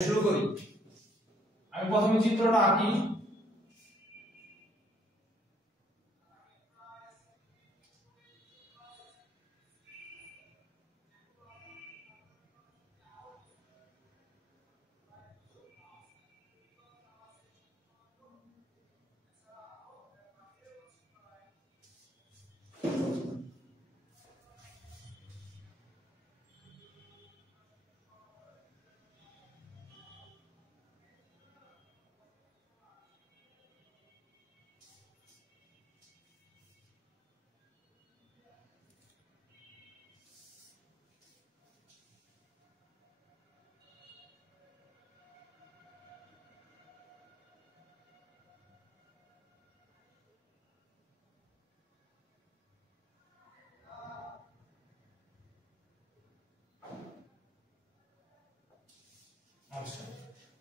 শুরু করি। আমি প্রথমে চিত্রটা আঁকি।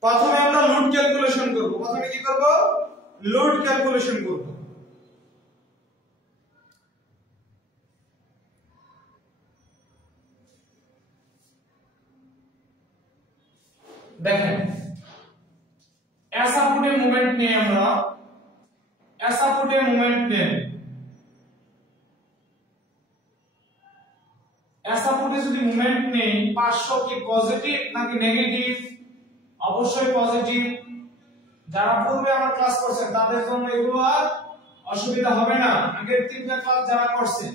প্রথমে আমরা লোড ক্যালকুলেশন করব। প্রথমে কি করব? লোড ক্যালকুলেশন করব। দেখেন, ऐसा फुटे मूवमेंट নেই আমরা, ऐसा फुटे मूवमेंट নেই। ऐसा फुटे যদি मूवमेंट নেই, পার্শ্ব কি পজিটিভ নাকি নেগেটিভ? অবশ্যই পজিটিভ। যারা পূর্বে আমার ক্লাস করছেন তাদের জন্য এগুলো আর অসুবিধা হবে না, আগের তিনটা ক্লাস যারা করছেন।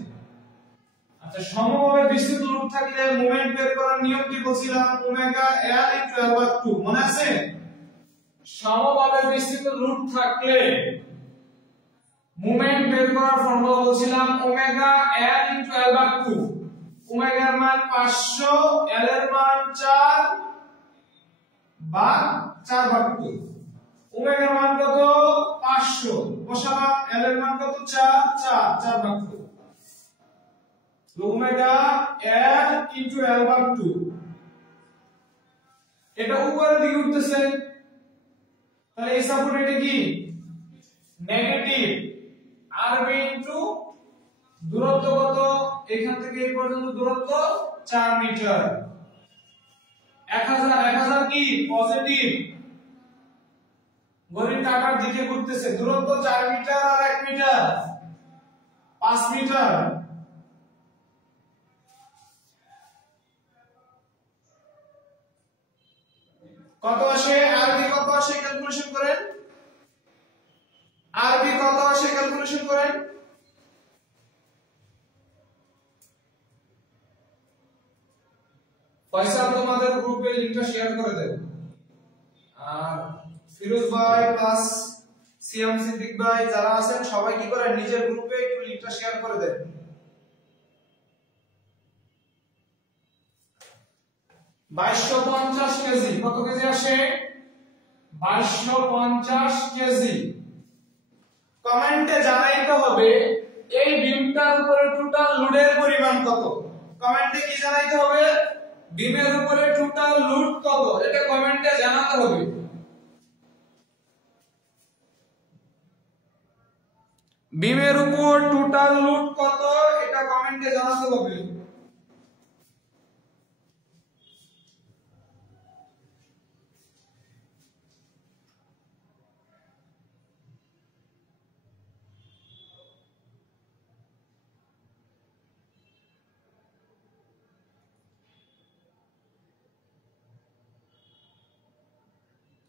আচ্ছা, সমভাবে বিস্তৃত রূপ থাকলে মোমেন্ট বের করার নিয়ম কি বলছিলাম? ওমেগা L * L/2, মনে আছে? সমভাবে বিস্তৃত রূপ থাকলে মোমেন্ট বের করার ফর্মুলা বলছিলাম ওমেগা L * L/2। ওমেগার মান 500, L এর মান 4 বা 4/2। ওমেগার মান কত? 500 বসালাম, L এর মান কত? 4/2। Omega L * L/2। এটা উপরের দিকে উঠতেছে, তাহলে এই সাপোর্ট এটা কি? নেগেটিভ। Rb * দূরত্ব কত? এখান থেকে এই পর্যন্ত দূরত্ব 4 মিটার। 1000 কি? পজিটিভ। ঘড়ির কাঁটার দিকে ঘুরতেছে, দূরত্ব 4 মিটার আর 1 মিটার 5 মিটার। কত আসে? Rb কত আসে ক্যালকুলেশন করেন। Rb কত আসে ক্যালকুলেশন করেন। ফয়সাল তোমাদের গ্রুপে লিংকটা শেয়ার করে দেব। আর ফিরোজ ভাই প্লাস সিএম সিদ্দিক ভাই যারা আছেন সবাই কি করেন? নিজের গ্রুপে একটু লিংকটা শেয়ার করে দেন। 2250 কেজি। কত কেজি আসে? 2250 কেজি। কমেন্টে জানাইতে হবে এই বিমটার উপরে টোটাল লোডের পরিমাণ কত। কমেন্টে কি জানাইতে হবে? বিমের উপরে টোটাল লোড কত, এটা কমেন্টে জানাতে হবে। বিমের উপর টোটাল লোড কত, এটা কমেন্টে জানাতে হবে।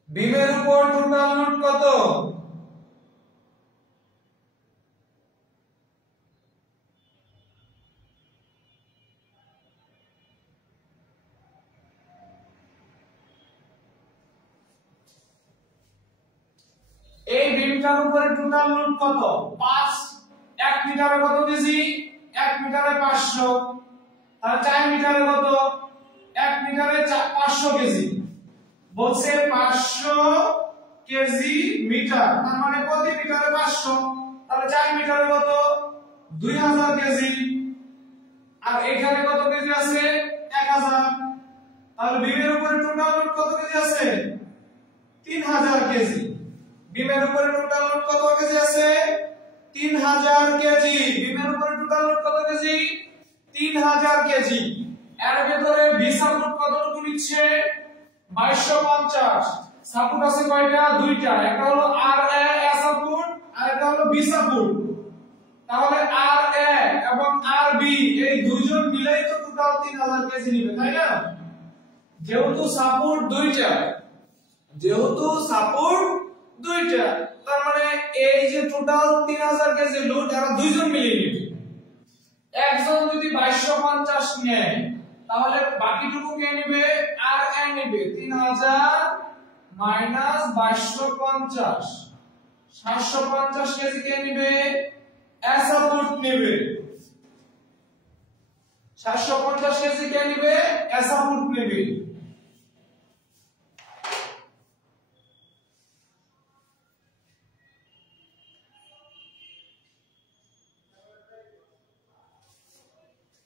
বিমের উপর টোটাল লোড কত? এই বিমটার উপরে টোটাল লোড কত? 1 মিটারে কত কেজি? 1 মিটারে 500। তাহলে 4 মিটারে কত? 1 মিটারে 500 কেজি। বলছে 500 কেজি মিটার, তার মানে প্রতি মিটারে 500। তাহলে 4 মিটারে কত? 2000 কেজি। আর এখানে কত কেজি আছে? 1000। তাহলে বিমের উপরে টোটাল লোড কত কেজি আছে? 3000 কেজি। বিমের উপরে টোটাল লোড কত কেজি আছে? 3000 কেজি। বিমের উপরে টোটাল লোড কত কেজি? 3000 কেজি। এর ভিতরে ভি সাপোর্ট কতটুকু নিচ্ছে? 2250 সাপোর্ট আছে কয়টা দুইটা একটা হলো আর এ সাপোর্ট আর একটা হলো বি সাপোর্ট তাহলে আর এ এবং আর বি এই দুইজন মিলেই তো টোটাল 3000 কেজি নেবে তাই না যেহেতু সাপোর্ট দুইটা তার মানে এই যে টোটাল 3000 কেজি লোড এরা দুইজন মিলিয়ে নেবে একজন যদি 2250 নেয় তাহলে বাকিটুকু কে নেবে আর এ নেবে 3000 মাইনাস 2250 750 কেজি কে নেবে এ সাপোর্ট নেবে 750 কেজি কে নেবে এ সাপোর্ট নেবে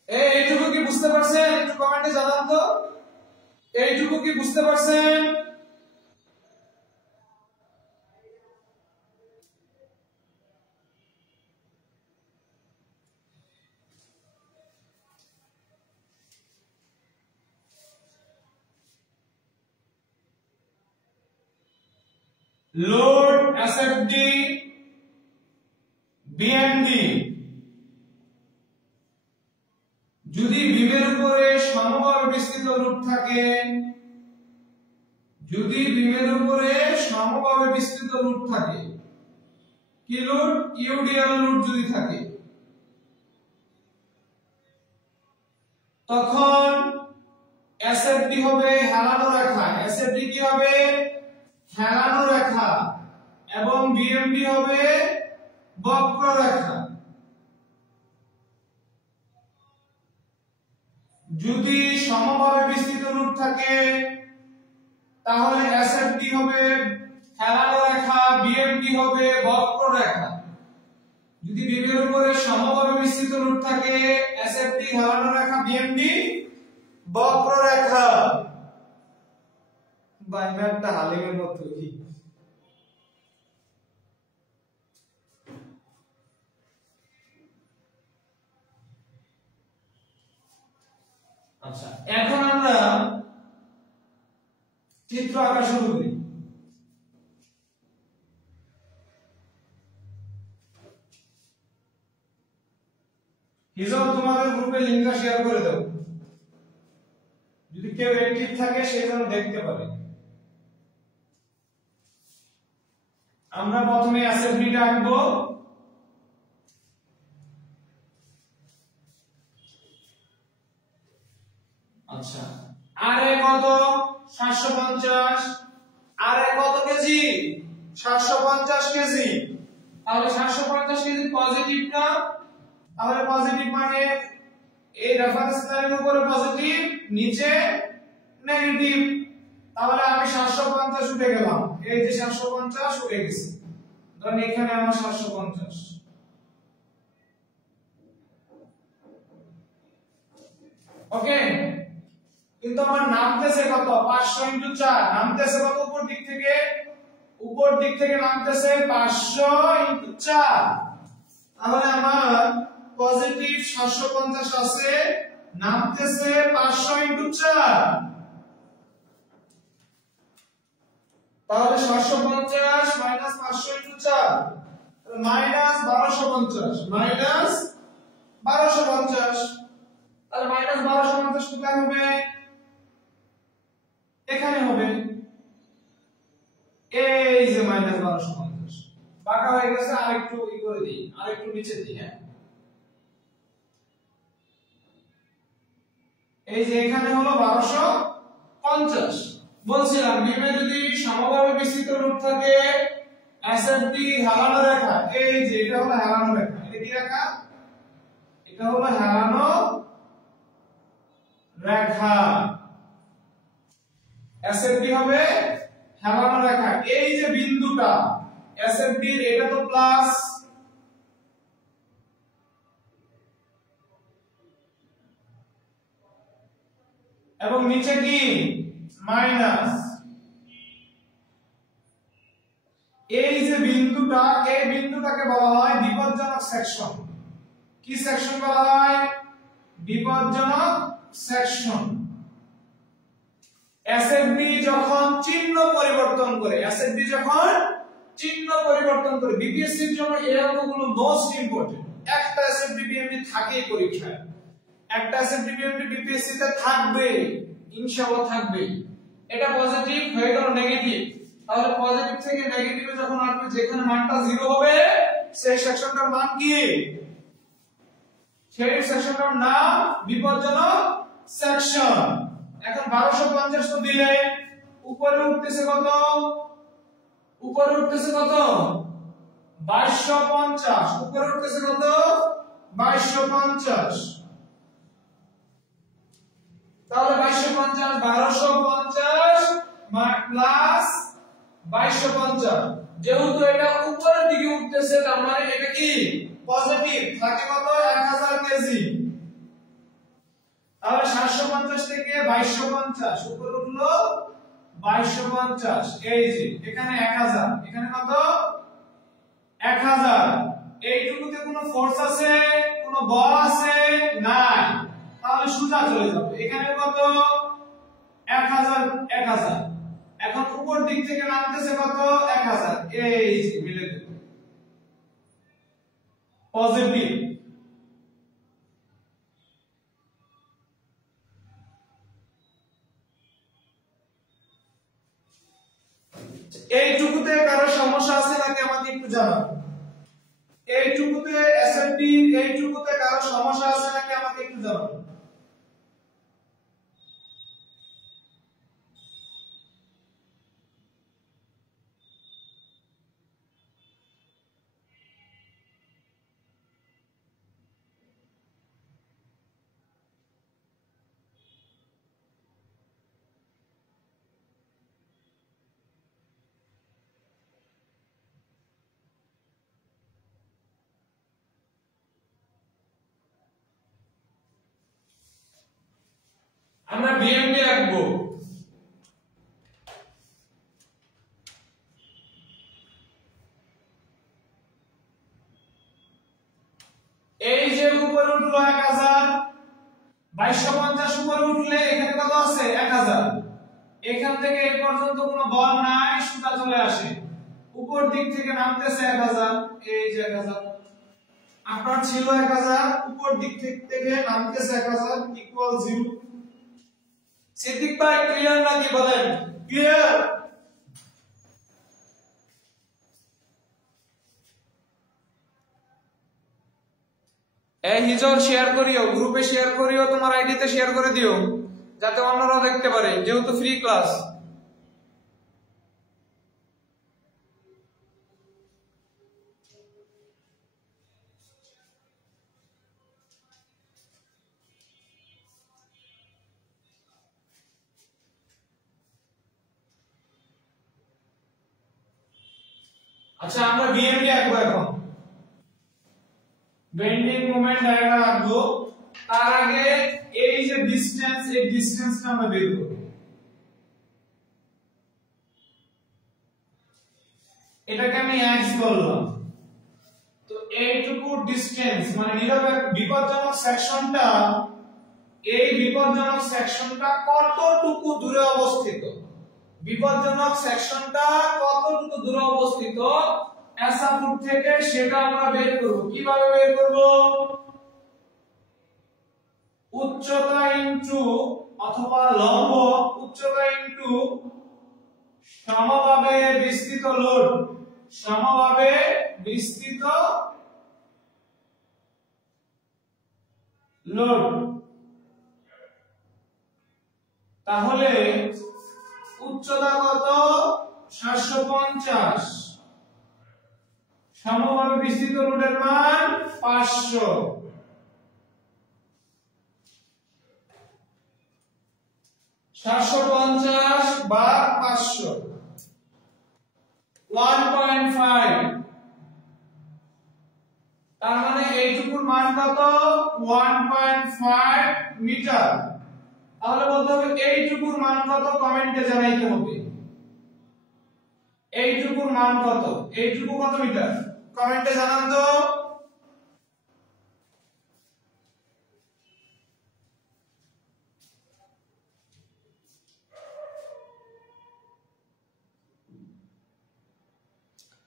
এইটুকু কি বুঝতে পারছেন একটু কমেন্টে জানান তো এইটুকু কি বুঝতে পারছেন লোড এসএফডি বিএনডি যদি বিমের উপরে সমভাবে বিস্তৃত লোড থাকে কি লোড ইউডিএল লোড যদি থাকে তখন এসএফডি হবে হেলানো রেখা এসএফডি কি হবে হেলানো রেখা এবং বিএমডি হবে বক্ররেখা যদি সমভাবে বিস্তৃত লোড থাকে তাহলে এসএফডি হবে হেলানো রেখা বিএমডি হবে বক্ররেখা যদি বিমের উপরে সমভাবে বিস্তৃত লোড থাকে এসএফডি হেলানো রেখা বিএমডি বক্ররেখা ভাই ম্যাপটা হালিমের মতো কি আচ্ছা এখন আমরা চিত্র আঁকা শুরু করি হিসাব তোমাদের গ্রুপে লিংকটা শেয়ার করে দাও যদি কেউ অ্যাক্টিভ থাকে সে যেন দেখতে পারে আমরা প্রথমে অ্যাসেম্বলিটা আঁকবো আচ্ছা আরে কত 750 আরে কত কেজি 750 কেজি তাহলে 750 কেজি পজিটিভ না তাহলে পজিটিভ মানে এই রেফারেন্স লাইনের উপরে পজিটিভ নিচে নেগেটিভ তাহলে আমি 750 উঠে গেলাম এই যে 750 উঠে গেছে ধরেন এখানে আমার 750 ওকে কিন্তু আমার নামতেছে কত 500 ইনটু 4 নামতেছে কত উপর দিক থেকে নামতেছে 500 ইনটু 4 তাহলে আমার পজিটিভ 750 আছে নামতেছে 500 ইনটু 4 তাহলে 750 মাইনাস 500 ইনটু 4 মাইনাস 1250 মাইনাস 1250 তাহলে মাইনাস 1250 কোথায় হবে এখানে হবে এই যে মাইনাস 1250 বাঁকা হয়ে গেছে আরেকটু করে দিই আরেকটু নিচে দিই হ্যাঁ এই যে এখানে হলো 1250 বলছিলাম বিমে যদি সমভাবে বিস্তৃত লোড থাকে এসএফডি হেলানো রেখা এই যে এটা হলো হেলানো রেখা এটা কি রেখা এটা হলো হেলানো রেখা এসএফডি হবে হেলানো রেখা এই যে বিন্দুটা এসএফডি এটা তো প্লাস এবং নিচে কি মাইনাস এই যে বিন্দুটা এই বিন্দুটাকে বলা হয় বিপদজনক সেকশন কি সেকশন বলা হয় বিপদজনক সেকশন এসএফবি যখন চিহ্ন পরিবর্তন করে, এসএফবি যখন চিহ্ন পরিবর্তন করে, বিপিএসসি এর জন্য এই অঙ্কগুলো মোস্ট ইম্পর্টেন্ট। একটা এসএফবি বিএমডি থাকেই পরীক্ষায়, একটা এসএফবি বিএমডি বিপিএসসি তে থাকবে, ইনশাআল্লাহ থাকবে। এটা পজিটিভ হয়ে গেল নেগেটিভ, তাহলে পজিটিভ থেকে নেগেটিভে যখন আসবে যেখানে মানটা 0 হবে সেই সেকশনটার নাম কি? সেই সেকশনটার নাম বিপজ্জনক সেকশন। এখন 1250 তো দিলে উপরে উঠতেছে কত? উপরে উঠতেছে কত? 2250। উপরে উঠতেছে কত? 2250। তাহলে 2250 1250 প্লাস 2250, যেহেতু এটা উপরের দিকে উঠতেছে তার মানে এটা কি পজিটিভ, থাকে কত? 1000 কেজি। তাহলে 750 থেকে 2250 উপরে উঠলো 2250, এই যে এখানে 1000, এখানে কত? 1000। এইটুকুতে কোনো ফোর্স আছে, কোনো বল আছে? নাই, তাহলে সোজা চলে যাবে। এখানে কত? 1000 1000। এখন উপর দিক থেকে নামতেছে কত? 1000, এই যে মিলে গেল পজিটিভ। এইটুকুতে কারো সমস্যা আছে নাকি আমাকে একটু জানাও। এইটুকুতে এসএফডি এইটুকুতে কারো সমস্যা আছে নাকি আমাকে একটু জানাও। আমরা বিএমডি রাখবো। এই যে উপরে উঠলো 1000, 2250 উপরে উঠলে এখানে কত আছে? 1000। এখান থেকে এই পর্যন্ত কোনো বল নাই, সোজা চলে আসে। উপর দিক থেকে নামতেছে 1000, এই যে 1000। আপনার ছিল 1000, উপর দিক থেকে নামতেছে 1000 ইকুয়াল 0। সিদ্দিক ভাই ক্লিয়ার নাকি বলেন? ক্লিয়ার? এই হিজল শেয়ার করিও, গ্রুপে শেয়ার করিও, তোমার আইডিতে শেয়ার করে দিও যাতে অন্যরাও দেখতে পারে, যেহেতু ফ্রি ক্লাস। আচ্ছা আমরা বিএমডি আঁকবো এখন, বেন্ডিং মোমেন্ট ডায়াগ্রাম আঁকবো। তার আগে এই যে ডিসটেন্স, এই ডিসটেন্সটা আমরা বের করব। এটাকে আমি x বললাম, তো এইটুকু ডিসটেন্স মানে নিরপেক্ষ বিপজ্জনক সেকশনটা, এই বিপজ্জনক সেকশনটা কতটুকু দূরে অবস্থিত, বিপজ্জনক সেকশনটা কতটুকু দূরে অবস্থিত এসাপুর থেকে সেটা আমরা বের করব। কিভাবে বের করব? উচ্চতা ইনটু অথবা লম্ব, উচ্চতা ইনটু সমভাবে বিস্তৃত লোড, সমভাবে বিস্তৃত লোড। তাহলে উচ্চতা কত? 750, সমভাবে বিস্তৃত লোডের মান 500। 750 বা 500 1.5, তার মানে এইটুকুর মান কত? 1.5 মিটার। তাহলে বলতে হবে এইটুকুর মান কত, কমেন্টে জানাইতে হবে। এইটুকুর মান কত? এইটুকু কত মিটার? কমেন্টে জানান তো।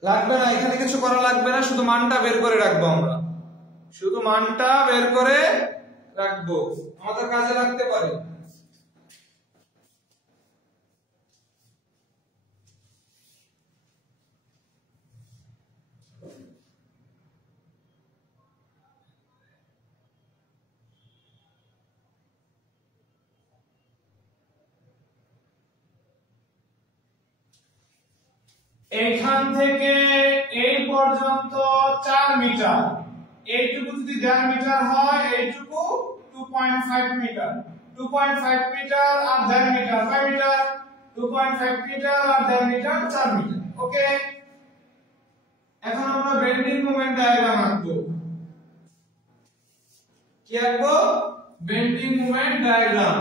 লাগবে না, এখানে কিছু করা লাগবে না, শুধু মানটা বের করে রাখবো আমরা, শুধু মানটা বের করে রাখবো, আমাদের কাজে লাগতে পারে। এইখান থেকে এই পর্যন্ত 4 মিটার, এইটুকু যদি 1.5 মিটার হয়, এইটুকু 2.5 মিটার, 2.5 মিটার আর 1.5 মিটার, 5 মিটার, 2.5 মিটার আর 1.5 মিটার, 4 মিটার। ওকে, এখন আমরা বেন্ডিং মোমেন্ট ডায়াগ্রাম আঁকবো। কি আঁকবো? Bending moment diagram.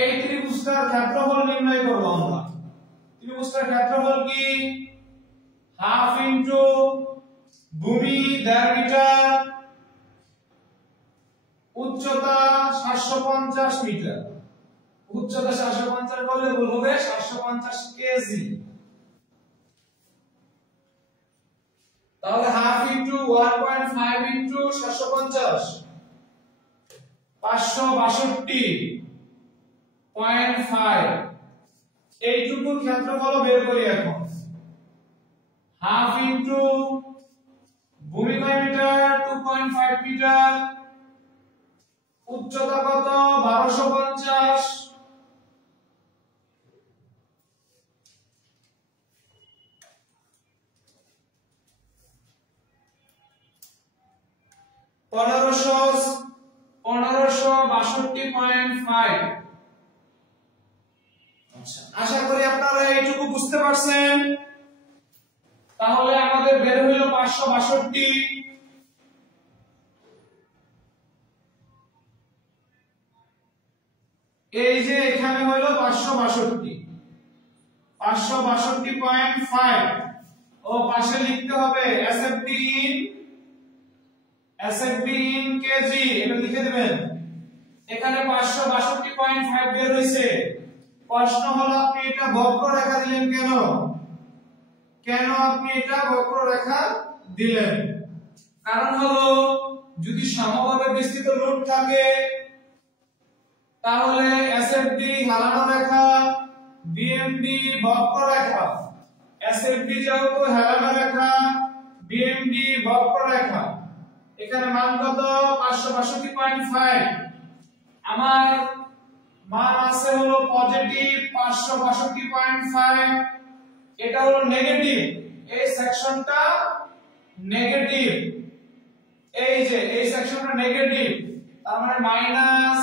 এই ত্রিভুজটার ক্ষেত্রফল নির্ণয় করব আমরা। ত্রিভুজটার ক্ষেত্রফল কি? হাফ ইনটু ভূমি 1.5 মিটার, উচ্চতা 750 মিটার, উচ্চতা 750 করলে ভুল হবে, 750 কেজি। তাহলে হাফ ইনটু 1.5 ইনটু 750, 562.5, এইটুকুর ক্ষেত্রফল বের করি এখন। হাফ ইনটু ভূমি কয় মিটার? 2.5 মিটার, উচ্চতা কত? 1250, $1562.5। আচ্ছা, আশা করি আপনারা এইটুকু বুঝতে পারছেন। তাহলে আমাদের বের হইল 562। এই যে এখানে হইল 562, 562.5, ও পাশে লিখতে হবে SFD in কেজি, এটা লিখে দিবেন। এখানে 562.5 বের হইছে। প্রশ্ন হলো আপনি এটা বক্ররেখা দিলেন কেন? কেন আপনি এটা বক্ররেখা দিলেন? কারণ হলো যদি সমভাবে বিস্তৃত লুট থাকে তাহলে SFD হেলানো রেখা, BMD বক্ররেখা। SFD যেহেতু হেলানো রেখা, BMD বক্ররেখা। এখানে মান কত? 562.5। আমার মান আছে হলো পজিটিভ 562.5, এটা হলো নেগেটিভ, এই সেকশনটা নেগেটিভ, এই যে এই সেকশনটা নেগেটিভ, তার মানে মাইনাস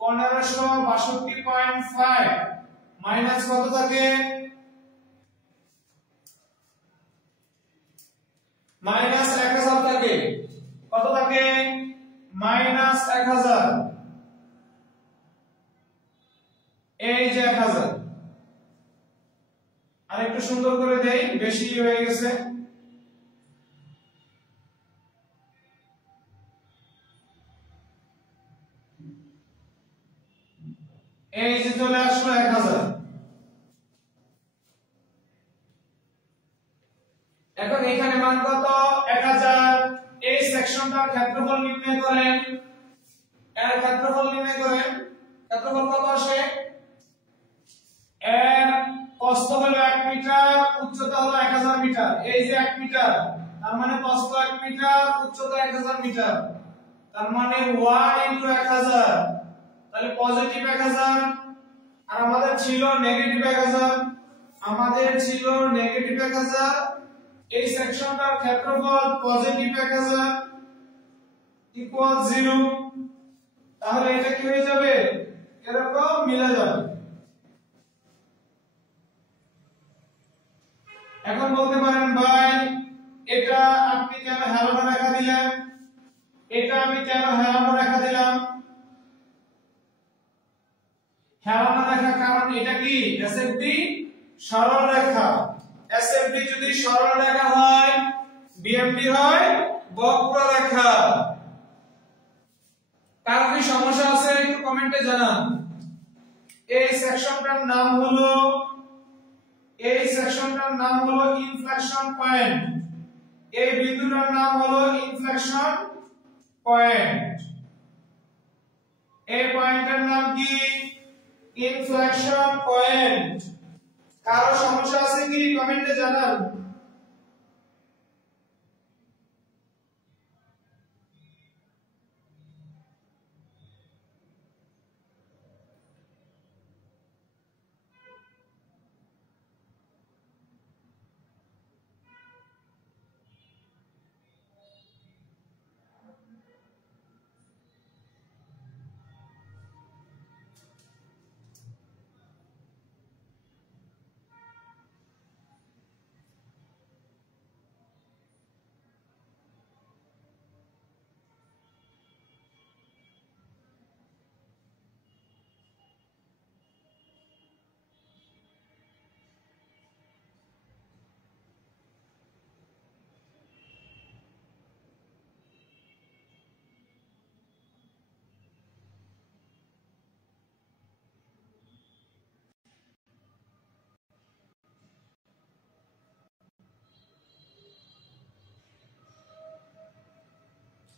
1562.5 মাইনাস কত থাকে? মাইনাস 1000 থাকে। কত থাকে? মাইনাস 1000, এই যে 1000। আর একটু সুন্দর করে দেই, বেশি হয়ে গেছে। এই যে চলে আসলো 1000। এখন এখানে মান কত? 1000। এই সেকশনটার ক্ষেত্রফল নির্ণয় করেন, এর ক্ষেত্রফল নির্ণয় করেন। ক্ষেত্রফল কত আসে? এর প্রস্থ হলো 1 মিটার, উচ্চতা হলো 1000 মিটার। এই যে 1 মিটার, তার মানে প্রস্থ 1 মিটার, উচ্চতা 1000 মিটার, তার মানে 1 ইনটু 1000, তাহলে পজিটিভ 1000। আর আমাদের ছিল নেগেটিভ 1000, আমাদের ছিল নেগেটিভ 1000। এই সেকশনটার ক্ষেত্রফল পজিটিভ 1000 ইকুয়াল 0। তাহলে এটা কি হয়ে যাবে? এরকম মিলে যাবে। এখন বলতে পারেন ভাই এটা আপনি কেন হেলানো রেখা দিলেন? এটা আমি কেন হেলানো রেখা দিলাম? হেলানো রেখা কারণ এটা কি? SFD সরল রেখা। SFD যদি সরল রেখা হয়, BMD হয় বক্ররেখা। কার কি সমস্যা আছে একটু কমেন্টে জানান। এই সেকশনটার নাম হলো এই সেকশনটার নাম হলো ইনফ্লেকশন পয়েন্ট, এই বিন্দুটার নাম হলো ইনফ্লেকশন পয়েন্ট, এই পয়েন্টের নাম কি? Inflection point. কারো সমস্যা আছে কি? কমেন্টে জানান।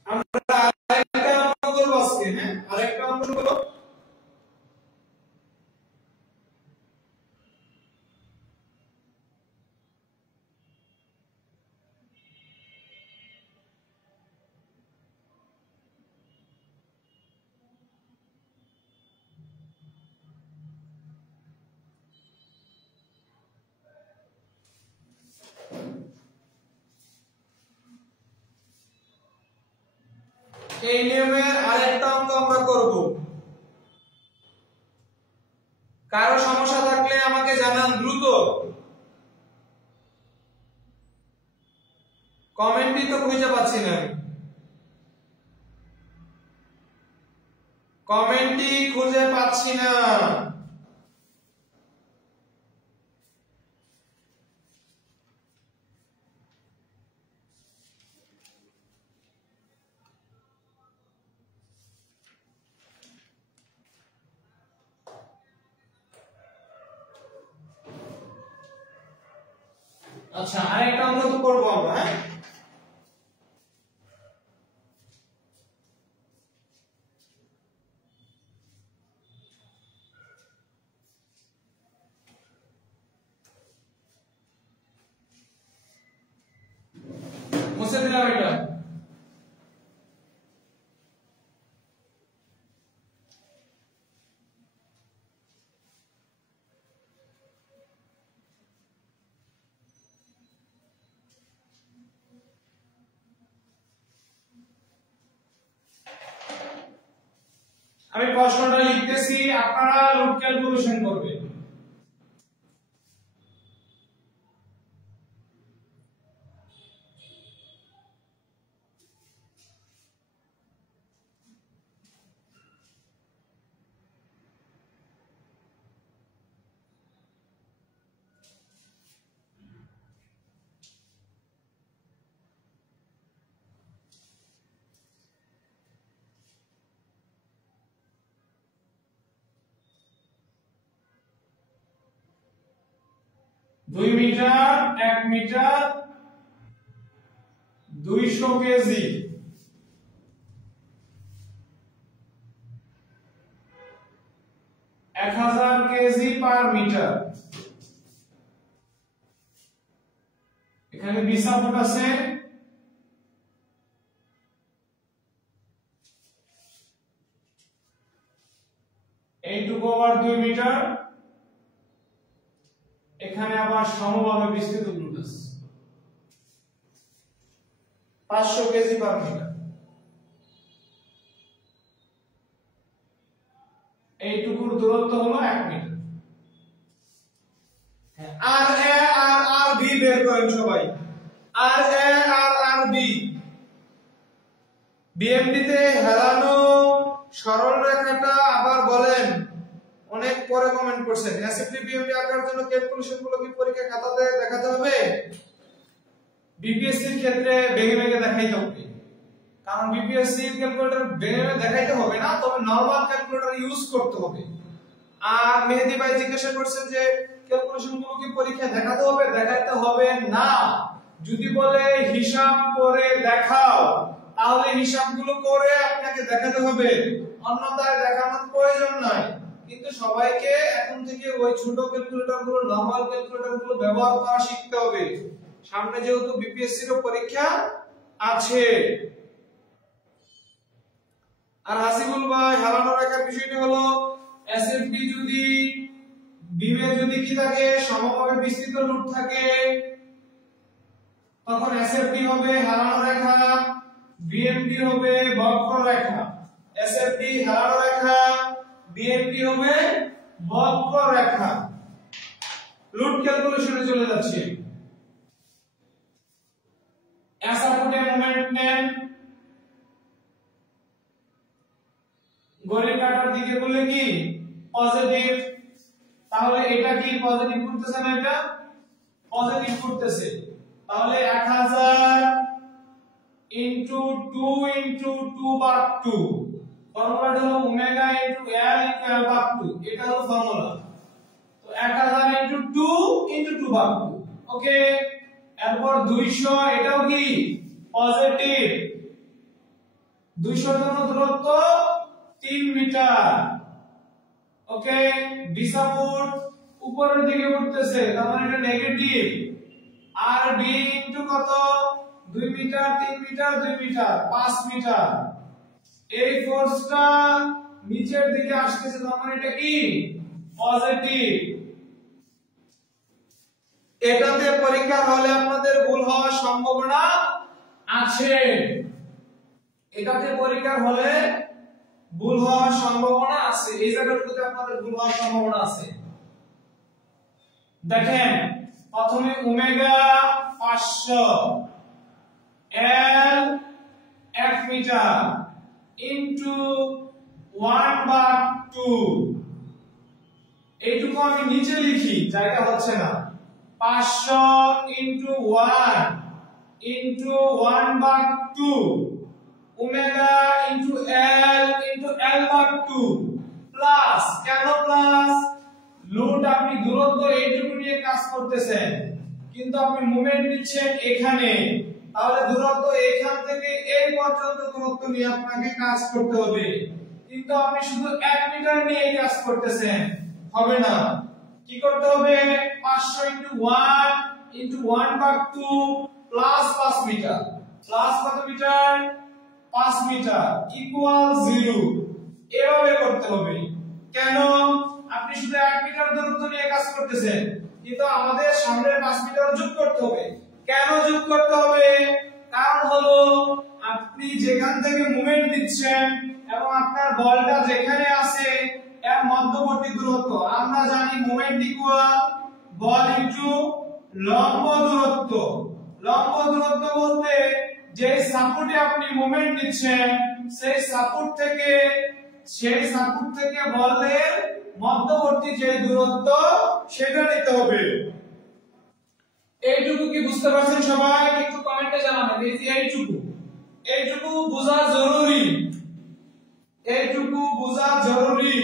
আমরা আরেকটা অঙ্ক করব আজকে, হ্যাঁ আরেকটা অঙ্ক করব। এই নিয়মের আরেকটা অঙ্ক আমরা করব। কারো সমস্যা থাকলে আমাকে জানান দ্রুত। কমেন্টই তো খুঁজে পাচ্ছি না, কমেন্টই খুঁজে পাচ্ছি না। আচ্ছা আরেকটা অঙ্ক তো করবো আমরা, হ্যাঁ মুছে দিলাম এটা। আমি প্রশ্নটা লিখতেছি, আপনারা রুট ক্যালকুলেশন করবেন। দুই meter 1 meter 200 KG, 1000 KG per meter. এখানে বি সাপোর্ট আছে, এইটুকু আবার 2 মিটার, এখানে আবার সমভাবে বিস্তৃত গ্লুট আছে 500 কেজি পার মিটার। এইটুকুর দূরত্ব হলো 1 মিটার। আর এ আর আর বি বের করেন সবাই। আর এ আর আর বি, বিএমডি তে হেলানো সরল রেখাটা আবার বলেন, অনেক পরে কমেন্ট করছেন। এসএফটি বিএমডি আঁকার জন্য ক্যালকুলেশন গুলো কি পরীক্ষা খাতাতে দেখাতে হবে? বিপিএসসি এর ক্ষেত্রে ভেঙে ভেঙে দেখাইতে হবে, কারণ বিপিএসসি ক্যালকুলেটর ভেঙে ভেঙে দেখাইতে হবে না, তবে নরমাল ক্যালকুলেটর ইউজ করতে হবে। আর মেহেদী ভাই জিজ্ঞাসা করছেন যে ক্যালকুলেশন ক্যালকুলেশন গুলো কি পরীক্ষায় দেখাতে হবে? দেখাতে হবে না। যদি বলে হিসাব করে দেখাও, তাহলে হিসাবগুলো করে আপনাকে দেখাতে হবে, অন্যথায় দেখানোর প্রয়োজন নাই। কিন্তু সবাইকে এখন থেকে ওই ছোট ক্যালকুলেটর গুলো, নরমাল ক্যালকুলেটর গুলো ব্যবহার করা শিখতে হবে। সামনে যেহেতু বিপিএসসি এর পরীক্ষা আছে। আর হাসিবুল ভাই, হারানো রেখার বিষয়টি হলো এসএফডি যদি বিমে যদি কি থাকে, সমভাবে বিস্তৃত লুট থাকে, তখন এসএফডি হবে হারানো রেখা, বিএমডি হবে বক্ররেখা। এসএফডি হারানো রেখা, বিএমডি হবে বক্ররেখা। লুট ক্যালকুলেশনে চলে যাচ্ছে। অ্যাসাপোর্টে মোমেন্ট নেন, ঘড়ির কাঁটার দিকে বললে কি পজিটিভ, তাহলে এটা কি পজিটিভ করতেছে না? এটা পজিটিভ করতেছে। তাহলে 1000 ইনটু 2 ইনটু 2/2, ফর্মুলাটা হলো ওমেগা ইনটু এল ইনটু এল ভাগ 2, এটা হলো ফর্মুলা। তো 1000 ইনটু 2 ইনটু 2/2, ওকে। এরপর 200, এটাও কি পজিটিভ, 200 জন্য দূরত্ব 3 মিটার, ওকে। বিসাপোর্ট উপরের দিকে উঠতেছে, তার মানে এটা নেগেটিভ। আর ডি ইনটু কত, 2 মিটার 3 মিটার 2 মিটার 5 মিটার। এই ফোর্সটা নিচের দিকে আসতেছে, তার মানে এটা কি পজিটিভ। এটাতে পরীক্ষা হলে আপনাদের ভুল হওয়ার সম্ভাবনা আছে। এটাতে পরীক্ষার হলে ভুল হওয়ার সম্ভাবনা আছে, এই জায়গাটাতে আপনাদের ভুল হওয়ার সম্ভাবনা আছে। দেখেন, প্রথমে ওমেগা 500, এল 1 মিটার ইনটু 1/2, এইটুকু আমি নিচে লিখি, জায়গা হচ্ছে না। 500 ইনটু 1 ইনটু 1/2 ওমেগা ইনটু এল ভাগ 2 প্লাস, কেন প্লাস? লোড আপনি দূরত্ব এইটুকু নিয়ে কাজ করতেছেন, কিন্তু আপনি মোমেন্ট নিচ্ছেন এখানে, তাহলে দূরত্ব এখান থেকে এই পর্যন্ত দূরত্ব নিয়ে আপনাকে কাজ করতে হবে। কিন্তু আপনি শুধু 1 মিটার নিয়ে কাজ করতেছেন, হবে না। কি করতে হবে? 500 into 1 into 1/2 plus 5 meter, plus কত মিটার? 5 meter equal 0। এভাবে করতে হবে। কেন? আপনি শুধু 1 মিটার দূরত্ব নিয়ে কাজ করতেছেন, কিন্তু আমাদের সামনের 5 মিটার যোগ করতে হবে। কেন যোগ করতে হবে? কারণ হলো আপনি যেখান থেকে মুভমেন্ট দিচ্ছেন এবং আপনার বলটা যেখানে আছে এর মধ্যবর্তী দূরত্ব। আমরা জানি মুভমেন্ট ইকুয়াল বল ইনটু লম্ব দূরত্ব। লম্ব দূরত্ব বলতে যে সাপোর্টে আপনি মুভমেন্ট দিচ্ছেন সেই সাপোর্ট থেকে বলের মধ্যবর্তী যে দূরত্ব সেটা নিতে হবে। এইটুকু কি বুঝতে পারছেন সবাই? একটু কমেন্টে জানাবেন। এই যে এইটুকু বোঝা জরুরি, এইটুকু বোঝা জরুরি।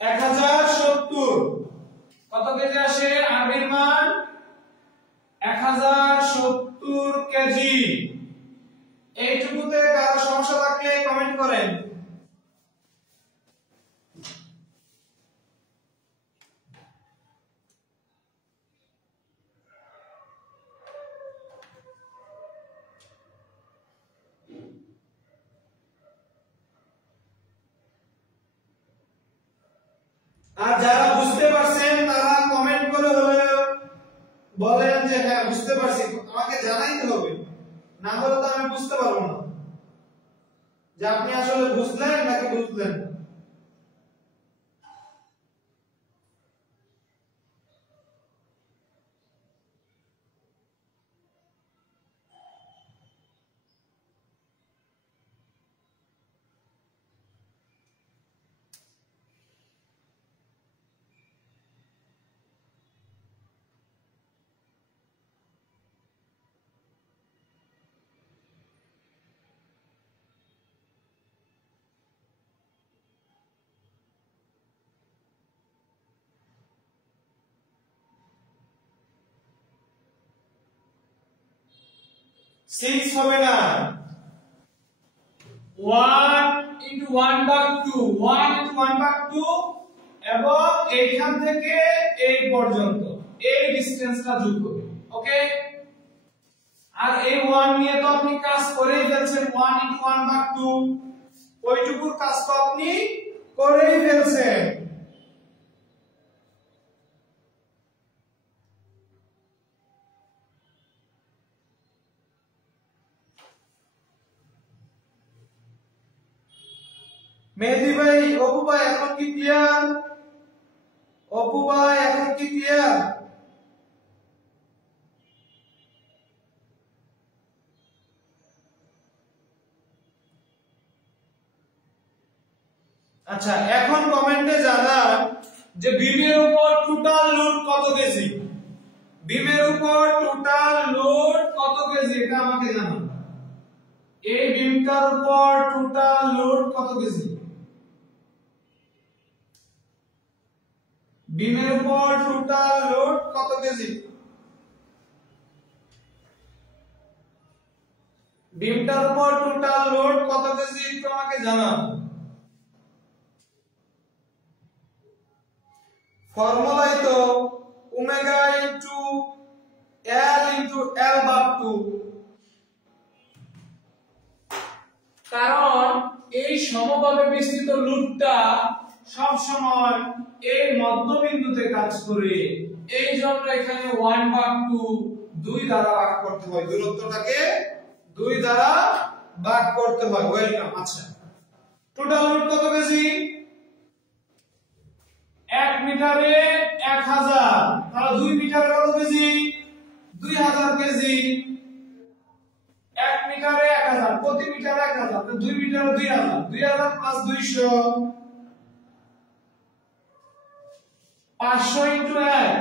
এক 1070 কত কেজি আসে? আরবির মান 1070 কেজি। এইটুকুতে কারো সমস্যা থাকলে কমেন্ট করেন। আর যারা বুঝতে পারছেন তারা কমেন্ট করে হলেও বলেন যে হ্যাঁ বুঝতে পারছি, আমাকে জানাইতে হবে, না হলে তো আমি বুঝতে পারবো না যে আপনি আসলে বুঝলেন নাকি বুঝলেন না। 6 হবে না, 1 into 1 ভাগ 2, 1 into 1 ভাগ 2, এবং এইখান থেকে এই পর্যন্ত এই ডিসটেন্সটা যোগ করবে। ওকে, আর এই 1 নিয়ে তো আপনি কাজ করেই ফেলছেন, 1 into 1 ভাগ 2, ওইটুকুর কাজ তো আপনি করেই ফেলছেন। মেহেদী ভাই, অপু ভাই এখন কি ক্লিয়ার? অপু ভাই এখন কি ক্লিয়ার? আচ্ছা, এখন কমেন্টে জানান যে বিমের উপর টোটাল লোড কত কেজি? বিমের উপর টোটাল লোড কত কেজি এটা আমাকে জানান। এই বিমটার উপর টোটাল লোড কত কেজি? বিমের উপর টোটাল লোড কত কেজি? বিমটার উপর টোটাল লোড কত কেজি একটু আমাকে জানান। ফর্মুলাই তো ওমেগা ইনটু এল ইনটু এল ভাগ 2, কারণ এই সমভাবে বিস্তৃত লুপটা সব সময় এই মধ্যবিন্দুতে কাজ করে, এই জন্য এখানে 1 ভাগ 2 2 দ্বারা ভাগ করতে হয়, দূরত্বটাকে 2 দ্বারা ভাগ করতে হয়। ওয়েলকাম। আচ্ছা, টোটাল লোড কত কেজি? 1 মিটারে 1000, তাহলে 2 মিটারে কত কেজি? 2000 কেজি। 1 মিটারে 1000, প্রতি মিটারে 1000, তো 2 মিটারে 2000, 2000 প্লাস 200, 500 ইনটু 1,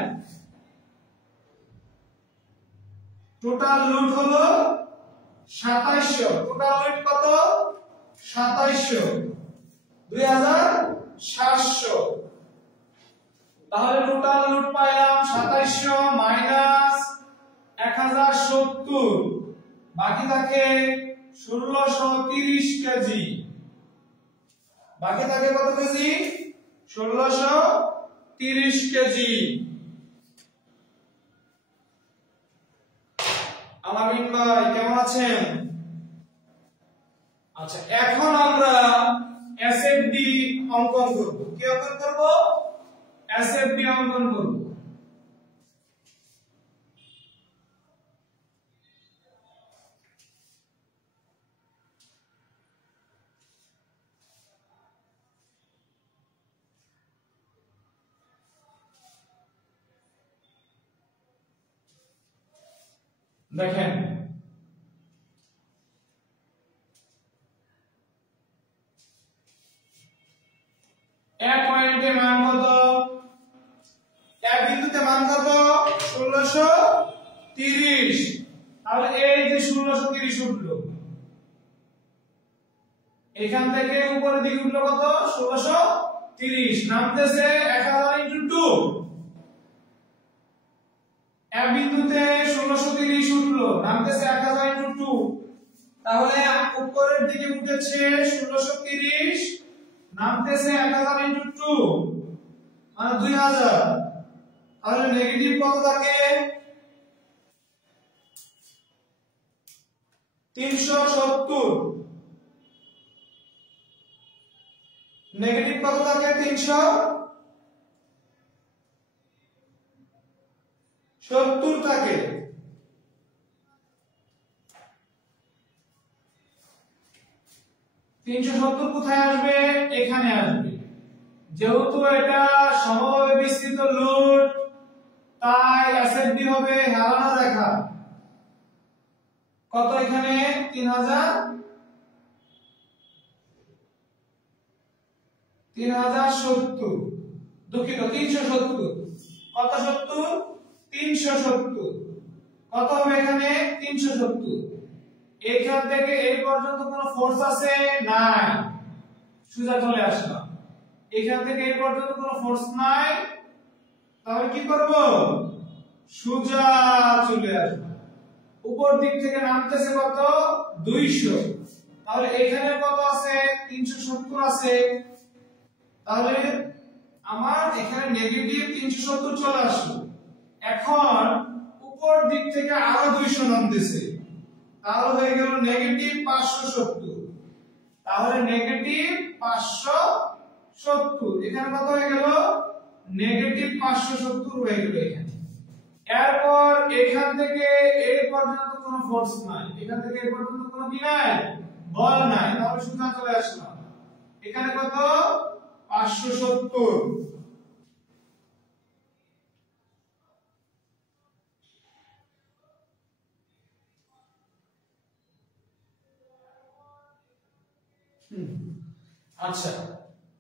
টোটাল লোড হলো 2700। টোটাল লোড কত? 2700, 2700। তাহলে টোটাল লোড পাইলাম 2700 মাইনাস 1070, বাকি থাকে 1630 কেজি। বাকি থাকে কত কেজি? 1630 কেজি। আলামিন ভাই কেমন আছেন? আচ্ছা, এখন আমরা এসএফডি অঙ্কন করব। কি অঙ্কন করব? এসএফডি অঙ্কন করব। দেখেন, এক পয়েন্টে মান কত? এক বিন্দুতে মান কত? 1630। তাহলে এই যে 1630 উঠলো, এখান থেকে উপরের দিকে উঠলো কত? 1630, নামতেছে 1000 ইনটু 2। এক বিন্দুতে 1630 উঠলো, নামতেছে 1000 ইনটু 2, তাহলে উপরের দিকে উঠেছে 1630, নামতেছে 1000 ইনটু 2 মানে 2000। তাহলে নেগেটিভ কত থাকে? 370। নেগেটিভ কত থাকে? 370 থাকে। কোথায় আসবে? এখানে আসবে। যেহেতু এটা সমভাবে বিস্তৃত লোড, তাই এসএফডি হবে হেলানো রেখা। কত এখানে? 3070, দুঃখিত 370। কত 70? 370। কত হবে এখানে? 370। এইখান থেকে এই পর্যন্ত কোনো ফোর্স আছে? নাই, সোজা চলে আসলাম। এখান থেকে এই পর্যন্ত কোনো ফোর্স নাই, তাহলে কি করব? সোজা চলে আসব। উপর দিক থেকে নামতেছে কত 200, তাহলে এখানে কত আছে 370 আছে, তাহলে আমার এখানে নেগেটিভ 370 চলে আসলো। এখন উপর দিক থেকে আরো 200 নামতেছে, তাহলে হয়ে গেল নেগেটিভ 570, তাহলে নেগেটিভ 570 এখানে কত হয়ে গেল নেগেটিভ 570 হয়ে গেল এখানে। এরপর এখান থেকে এই পর্যন্ত কোনো ফোর্স নাই, এখান থেকে এই পর্যন্ত কোনো কি নাই বল নাই, তাহলে সোজা চলে আসলাম এখানে কত 570। আচ্ছা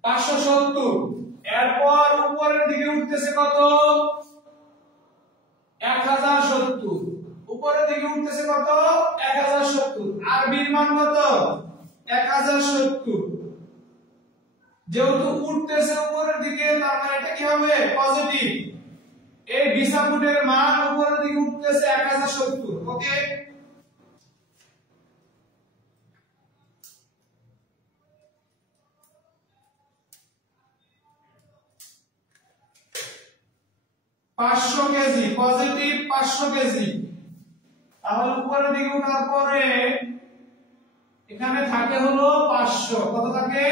570, এরপর উপরের দিকে উঠতেছে কত 1070, উপরের দিকে উঠতেছে কত 1070, আর বির মান কত 1070, যেহেতু উঠতেছে উপরের দিকে তার মানে এটা কি হবে পজিটিভ, এই ভিসা ফুটের মান উপরের দিকে উঠতেছে 1070। ওকে, পাঁচশো কেজি পজিটিভ 500 কেজি, তাহলে উপরের দিকে ওঠার পরে এখানে থাকে হলো 500, কত থাকে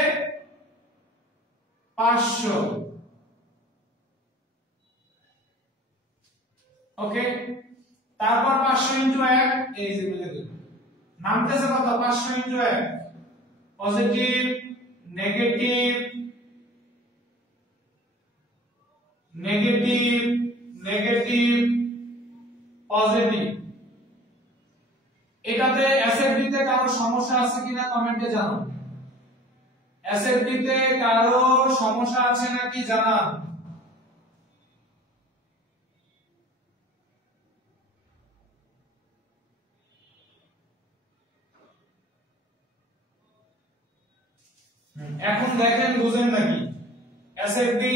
500। ওকে, তারপর 500 ইনটু 1, এই যে মিলে গেল, নামতেছে কত 500 into 1, positive negative negative negative positive. এটাতে এসএফডি তে কারো সমস্যা আছে কিনা কমেন্টে জানান, এসএফডি তে কারো সমস্যা আছে নাকি জানান। এখন দেখেন বুঝেন নাকি, SFD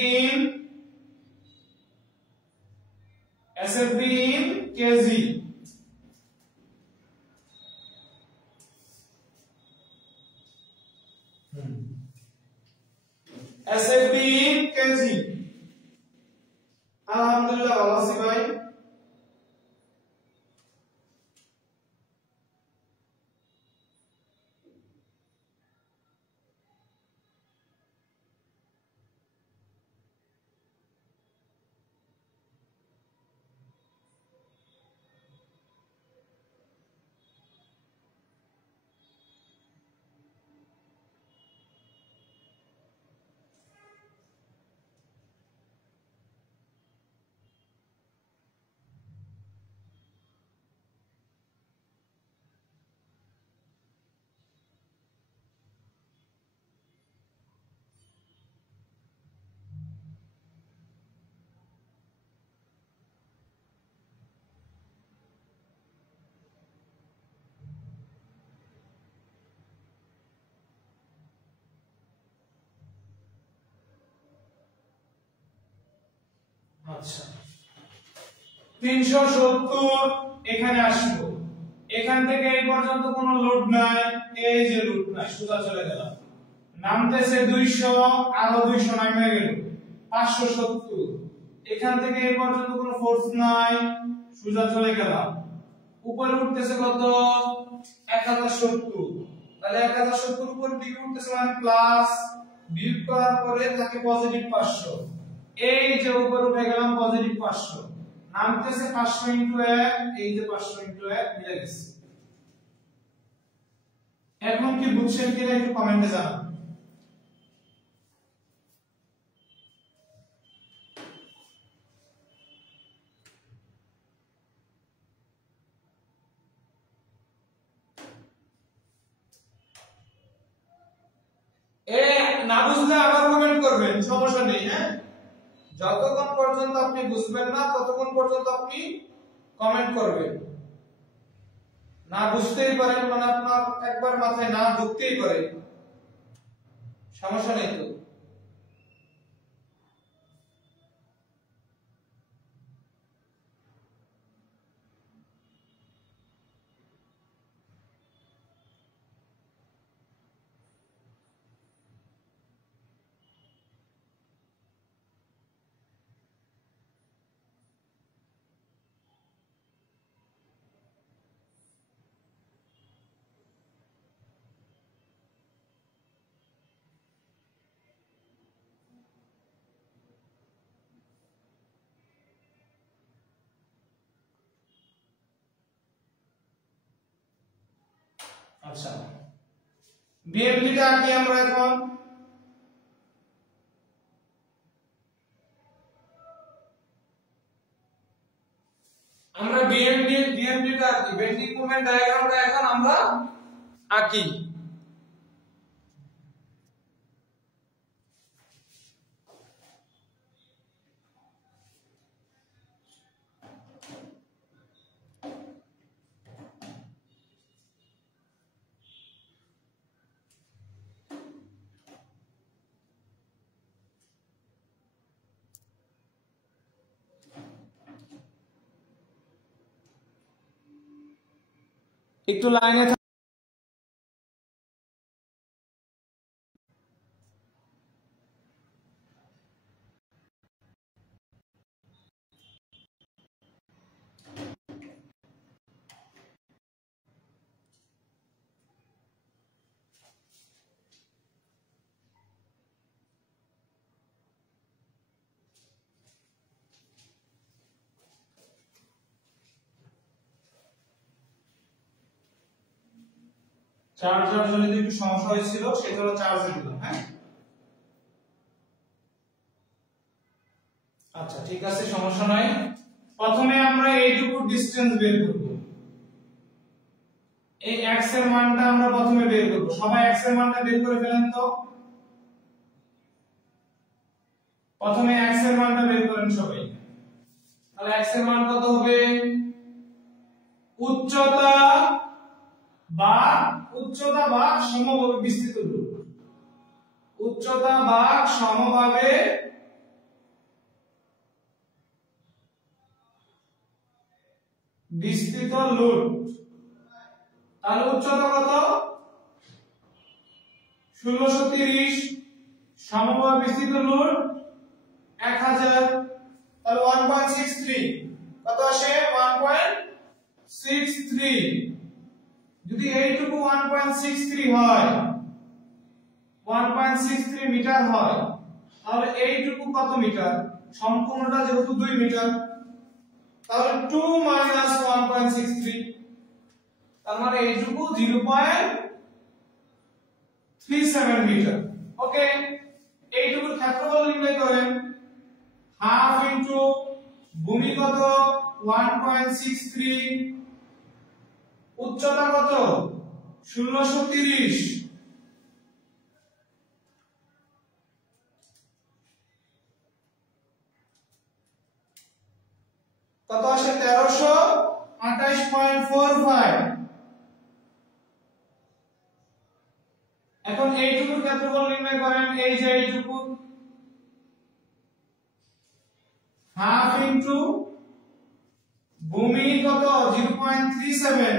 in KG, SFD in KG. আলহামদুলিল্লাহ ভালো আছি ভাই। আচ্ছা 370 এখানে আসবো, এখান থেকে এই পর্যন্ত কোনো লোড নাই, এই যে লোড নাই, সোজা চলে গেলাম, নামতেছে 200 আরো 200 নামে গেল 570, এখান থেকে এই পর্যন্ত কোনো ফোর্স নাই, সোজা চলে গেলাম, উপরে উঠতেছে কত 1070, তাহলে 1070 উপর দিকে উঠতেছে মানে প্লাস, বিয়োগ করার পরে থাকে পজিটিভ 500, এই যে উপরে উঠে গেলাম পজিটিভ 500, নামতেছে 500 ইনটু 1, এই যে 500 ইনটু 1 মিলে গেছে। এখন কি বুঝছেন কিনা একটু কমেন্টে জানান। এ না বুঝলে আবার কমেন্ট করবেন, সমস্যা নেই। হ্যাঁ, যতক্ষণ পর্যন্ত আপনি বুঝবেন না ততক্ষণ পর্যন্ত আপনি কমেন্ট করবেন। না বুঝতেই পারেন মানে আপনার একবার মাথায় না ঢুকতেই পারে, সমস্যা নেই তো। আচ্ছা, বিএমডিটা আঁকি আমরা এখন। আমরা বিএমডিটা আঁকি, বেন্ডিং মোমেন্ট ডায়াগ্রামটা এখন আমরা আঁকি। একটু লাইনে চার্জার জন্য একটু সমস্যা হয়েছিল, সেগুলো চার্জে দিলাম। হ্যাঁ, আচ্ছা ঠিক আছে, সমস্যা নাই। প্রথমে আমরা এইটুকু ডিসটেন্স বের করব। এই x এর মানটা আমরা প্রথমে বের করব। সবাই x এর মানটা বের করে ফেলেন তো। প্রথমে x এর মানটা বের করেন সবাই। তাহলে x এর মান কত হবে? উচ্চতা ভাগ সমভাবে বিস্তৃত লোড। উচ্চতা ভাগ সমভাবে বিস্তৃত লোড। তাহলে উচ্চতা কত? 1630, সমভাবে বিস্তৃত লোড 1000, তাহলে 1.63 কত আসে? 1.63। যদি এইটুকু 1.63 হয়, 1.63 মিটার হয়, তাহলে এইটুকু কত মিটার? সম্পূর্ণটা যেহেতু 2 মিটার, তাহলে 2 মাইনাস 1.63, তার মানে এইটুকু 0.37 মিটার। ওকে, এইটুকুর ক্ষেত্রফল নির্ণয় করেন। হাফ ইনটু ভূমি কত? 1.63, উচ্চতা কত? 1630, কত আসে? 1328.45। এখন এইটুকুর ক্ষেত্রফল নির্ণয় করেন। এই যে এইটুকু, হাফ ইনটু ভূমি কত? 0.37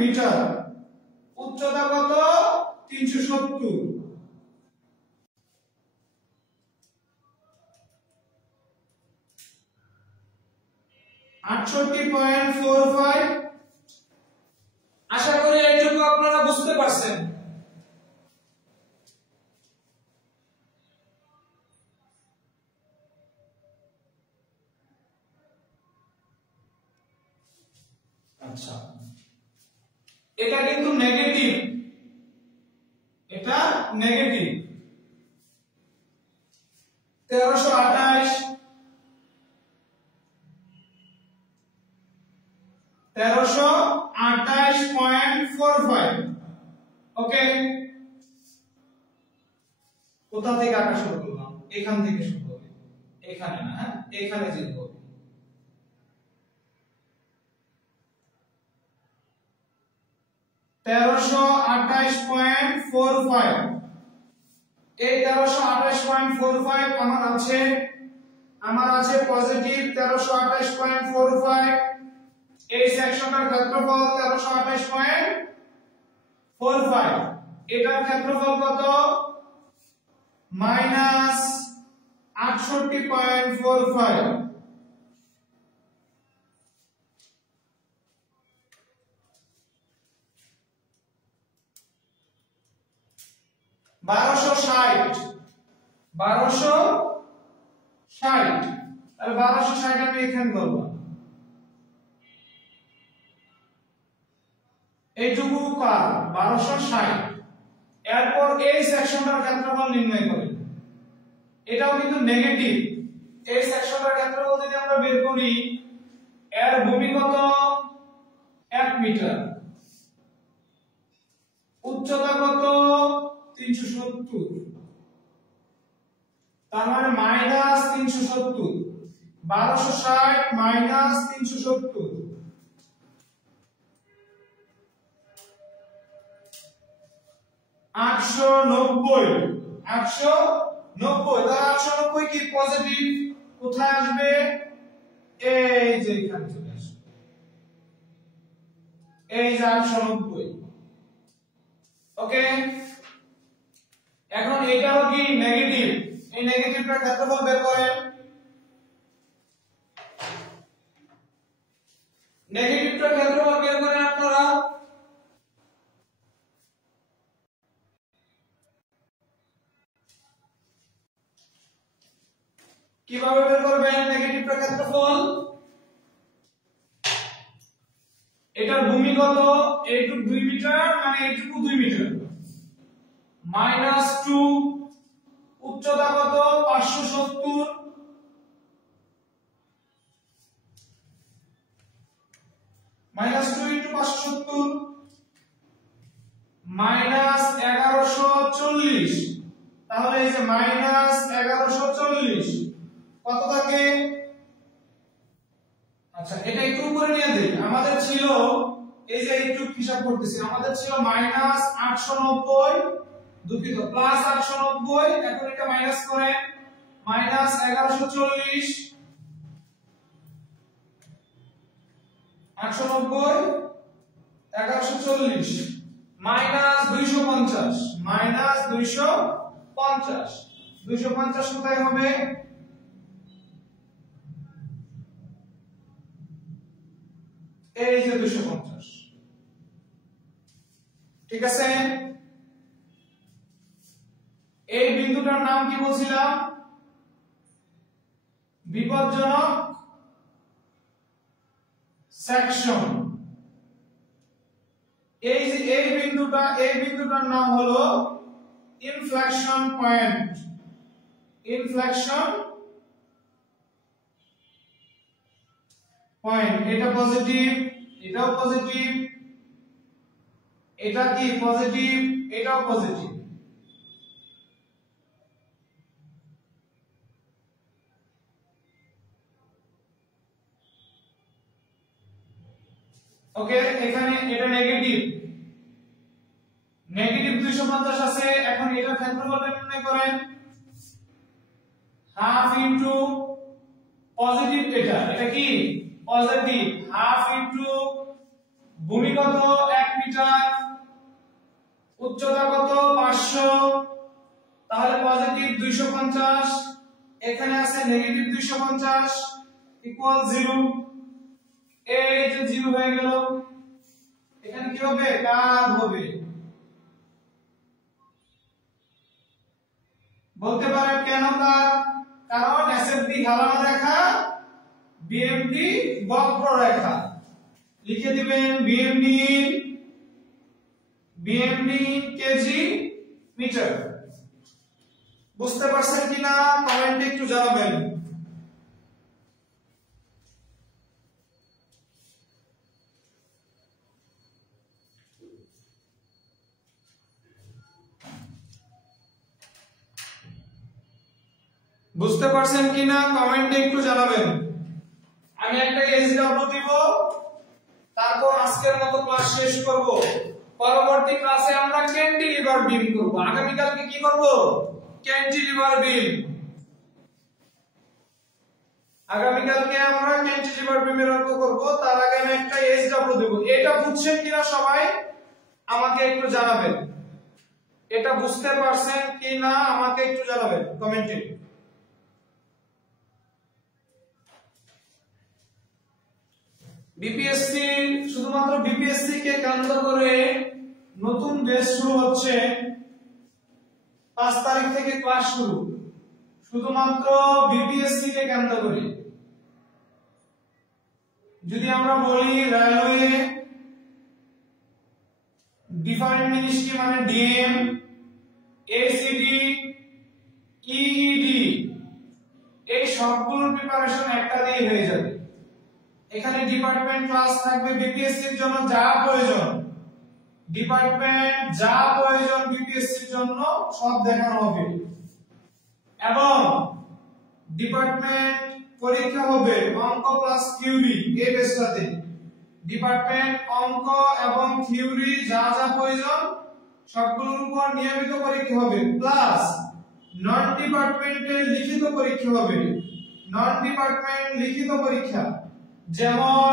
মিটার, উচ্চতা কত? 370। আশা করি এইটুকু আপনারা বুঝতে পারছেন। আচ্ছা, এটা কিন্তু নেগেটিভ, এটা নেগেটিভ। 1328.45। ওকে, কোথা থেকে আঁকা শুরু করলাম? এখান থেকে শুরু হবে, এখানে না, হ্যাঁ এখানে যেতে হবে। 1328.45। এই 1328.45 আমার আছে পজিটিভ 1328.45। এই সেকশনটার ক্ষেত্রফল 1328.45। এটার ক্ষেত্রফল কত? মাইনাস 68.45। বারোশো ষাট। তাহলে 1260 আমি এখানে বলবো। এইটুকু কার 1260। এরপর এই সেকশনটার ক্ষেত্রফল নির্ণয় করি। এটাও কিন্তু নেগেটিভ। এই সেকশনটার ক্ষেত্রফল যদি আমরা বের করি, এর ভূমি কত 1 মিটার, উচ্চতা কত 370, তার মানে মাইনাস 370, 1260 মাইনাস 370 890। 890, তাহলে 890 কি পজিটিভ? কোথায় আসবে? এই যে এখানে চলে আসবে, এই যে 890। ওকে, এখন এটাও কি নেগেটিভ। এই নেগেটিভটার ক্ষেত্রফল বের করেন। নেগেটিভটার ক্ষেত্রফল বের করেন আপনারা। কিভাবে বের করবেন নেগেটিভটার ক্ষেত্রফল? এটার ভূমি কত? এইটুকু 2 মিটার, মানে এইটুকু 2 মিটার, মাইনাস 2, উচ্চতা কত 570, মাইনাস 2 ইনটু 570 মাইনাস 1140। তাহলে এই যে মাইনাস 1140 কত থাকে? আচ্ছা, এটা একটু উপরে নিয়ে দেই। আমাদের ছিল, এই যে একটু হিসাব করতেছি, আমাদের ছিল মাইনাস 890, দুঃখিত প্লাস 890। এখন এটা মাইনাস করে মাইনাস 1140, 890 1140 মাইনাস 250, মাইনাস 250। 250 কোথায় হবে? এই যে 250। ঠিক আছে, এই বিন্দুটার নাম কি বলছিলাম? বিপজ্জনক সেকশন। এই যে এই বিন্দুটার নাম হলো ইনফ্লেকশন পয়েন্ট। Inflection point. এটা পজিটিভ, এটাও পজিটিভ, এটা কি পজিটিভ, এটাও পজিটিভ। ওকে, এখানে এটা নেগেটিভ, নেগেটিভ 250 আছে। এখন এটা ক্ষেত্রফল নির্ণয় করেন। হাফ ইনটু পজিটিভ, এটা কি পজিটিভ, হাফ ইনটু ভূমি কত 1 মিটার, উচ্চতা কত 500, তাহলে পজিটিভ 250, এখানে আছে নেগেটিভ 250 ইকুয়াল 0। এই যে 0 হয়ে গেল। এখানে কি হবে? কার্ভ হবে। বলতে পারেন কেন কার্ভ? কারণ এসএফডি ঢালানো রেখা, বিএমডি বক্ররেখা। লিখে দিবেন বিএমডি কেজি মিটার। বুঝতে পারছেন কিনা কমেন্টে একটু জানাবেন। বুঝতে পারছেন কিনা কমেন্টে একটু জানাবেন। আমি একটা এসডব্লিউ দিব, তারপর আজকের মতো ক্লাস শেষ করব। পরবর্তী ক্লাসে আমরা ক্যান্টিলিভার বিম করব। আগামীকালকে কি করব? ক্যান্টিলিভার বিম। আগামীকালকে আমরা ক্যান্টিলিভার বিমের অঙ্ক করব। তার আগে আমি একটা এসডব্লিউ দেব। এটা বুঝছেন কিনা সবাই আমাকে একটু জানাবেন। এটা বুঝতে পারছেন কিনা আমাকে একটু জানাবেন কমেন্টে। বিপিএসসি, শুধুমাত্র বিপিএসসি কে কেন্দ্র করে নতুন ব্যাচ শুরু হচ্ছে। 5 তারিখ থেকে ক্লাস শুরু, শুধুমাত্র বিপিএসসি কে কেন্দ্র করে। যদি আমরা বলি রেলওয়ে, ডিফারেন্ট মিনিস্ট্রি মানে ডিএম, এসিডি, ইইডি, এই সবগুলোর প্রিপারেশন একটা দিয়ে হয়ে যাবে। এখানে ডিপার্টমেন্ট ক্লাস থাকবে বিপিএসসির জন্য যা প্রয়োজন, ডিপার্টমেন্ট যা প্রয়োজন বিপিএসসির জন্য সব দেখানো হবে। এবং ডিপার্টমেন্ট পরীক্ষা হবে অঙ্ক প্লাস থিওরি এই বেসটাতে। ডিপার্টমেন্ট অঙ্ক এবং থিওরি যা যা প্রয়োজন সবগুলোর উপর নিয়মিত পরীক্ষা হবে, প্লাস নন ডিপার্টমেন্টের লিখিত পরীক্ষা হবে। নন ডিপার্টমেন্ট লিখিত পরীক্ষা যেমন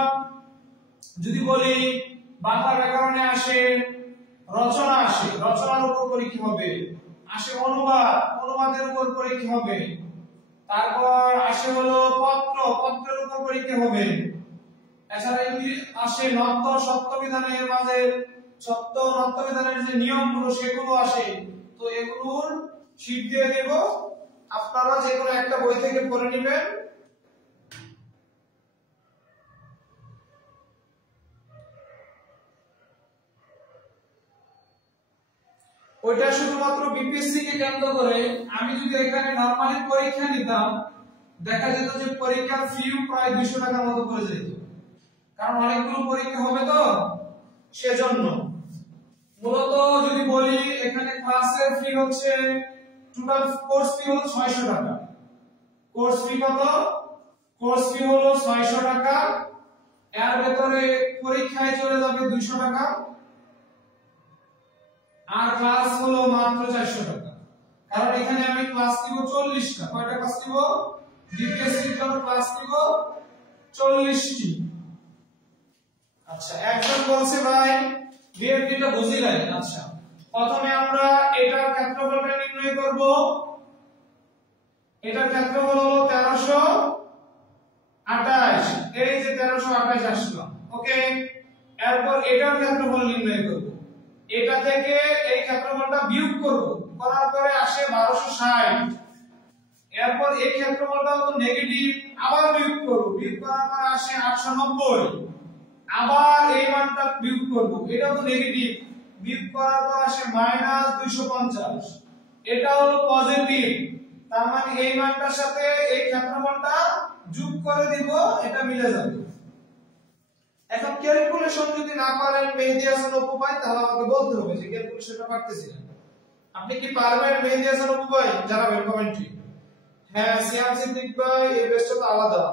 যদি বলি বাংলা ব্যাকরণে আসে, রচনা আসে, রচনার উপর পরীক্ষা হবে, আসে অনুবাদ, অনুবাদের উপর পরীক্ষা হবে, তারপর আসে হলো পত্র, পত্রের উপর পরীক্ষা হবে। এছাড়া যদি আসে নত্য সত্য বিধানের মাঝে সত্য নত্য বিধানের যে নিয়মগুলো সেগুলো আসে, তো এগুলোর শীট দিয়ে দেব, আপনারা যে কোনো একটা বই থেকে পড়ে নেবেন। ওইটা শুধুমাত্র বিপিএসসি কে কেন্দ্র করে। আমি যদি এখানে নরমালি পরীক্ষা নিতাম দেখা যেত যে পরীক্ষার ফিও প্রায় 200 টাকার মতো পড়ে যেত, কারণ অনেকগুলো পরীক্ষা হবে তো সেজন্য। মূলত যদি বলি এখানে ক্লাসের ফি হচ্ছে টোটাল কোর্স ফি হলো 600 টাকা। কোর্স ফি কত? কোর্স ফি হলো 600 টাকা। এর ভেতরে পরীক্ষায় চলে যাবে 200 টাকা, আর ক্লাস হলো মাত্র 400 টাকা। কারণ এখানে আমি ক্লাস নিব 40টা। কয়টা ক্লাস নিব? ডিপিএসসি এর জন্য ক্লাস নিব 40টি। আচ্ছা, একজন বলছে ভাই বিএমপিটা বুঝি নাই। আচ্ছা, প্রথমে আমরা এটার ক্ষেত্রফলটা নির্ণয় করব। এটার ক্ষেত্রফল হলো 1328, এই যে 1328 আসলো, ওকে। এরপর এটার ক্ষেত্রফল নির্ণয় করব। এটা থেকে এই ক্ষেত্রফলটা বিয়োগ করব, করার পরে আসে 1260। এরপর এই ক্ষেত্রফলটা তো নেগেটিভ, আবার বিয়োগ করব, বিয়োগ করার পরে আসে 890। আবার এই মানটা বিয়োগ করব, এটা তো নেগেটিভ, বিয়োগ করার পর আসে -250। এটা হলো পজিটিভ, তার মানে এই মানটার সাথে এই ক্ষেত্রফলটা যোগ করে দিব, এটা মিলে যাবে। এখন ক্যালকুলেশন যদি না পারেন মেহেদী হাসান অপু ভাই, তাহলে আমাকে বলতে হবে যে ক্যালকুলেশনটা পারতেছি না। আপনি কি পারবেন মেহেদী হাসান অপু ভাই? জানাবেন কমেন্টে। হ্যাঁ, সিয়াম সিদ্দিক ভাই, এই বেসটা তো আলাদা।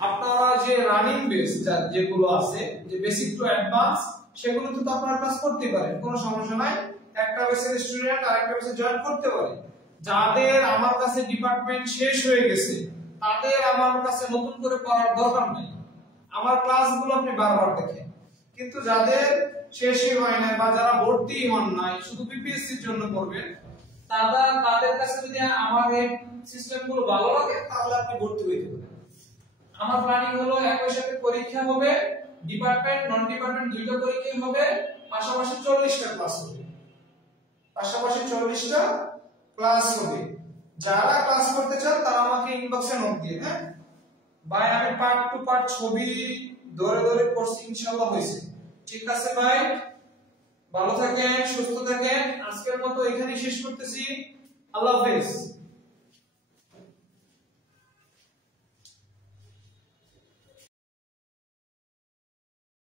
আপনারা যে রানিং বেস যেগুলো আছে, যে বেসিক টু অ্যাডভান্স, সেগুলো তো আপনারা ক্লাস করতে পারেন, কোনো সমস্যা নাই। একটা বেসের স্টুডেন্ট আরেকটা বেসে জয়েন করতে পারে। যাদের আমার কাছে ডিপার্টমেন্ট শেষ হয়ে গেছে তাদের আমার কাছে নতুন করে পড়ার দরকার নেই, আমার ক্লাসগুলো আপনি বারবার দেখেন। কিন্তু যাদের শেষই হয় না বা যারা ভর্তি হন নাই, শুধু বিপিএসসির জন্য পড়বেন, তাদের কাছে যদি আমার এই সিস্টেমগুলো ভালো লাগে তাহলে আপনি ভর্তি হইতে পারেন। আমার প্ল্যানিং হলো একই সাথে পরীক্ষা হবে, ডিপার্টমেন্ট নন ডিপার্টমেন্ট দুইটা পরীক্ষা হবে, পাশাপাশি 40টা ক্লাস হবে, পাশাপাশি 40টা ক্লাস হবে। যারা ক্লাস করতে চান তারা আমাকে ইনবক্সে নোট দিয়ে, হ্যাঁ ভাই, আমি পার্ট টু পার্ট ছবি ধরে ধরে পড়ছি, ইনশাআল্লাহ হয়েছে। ঠিক আছে ভাই, ভালো থাকেন, সুস্থ থাকেন। আজকের মতো এখানেই শেষ করতেছি। আল্লাহ হাফেজ।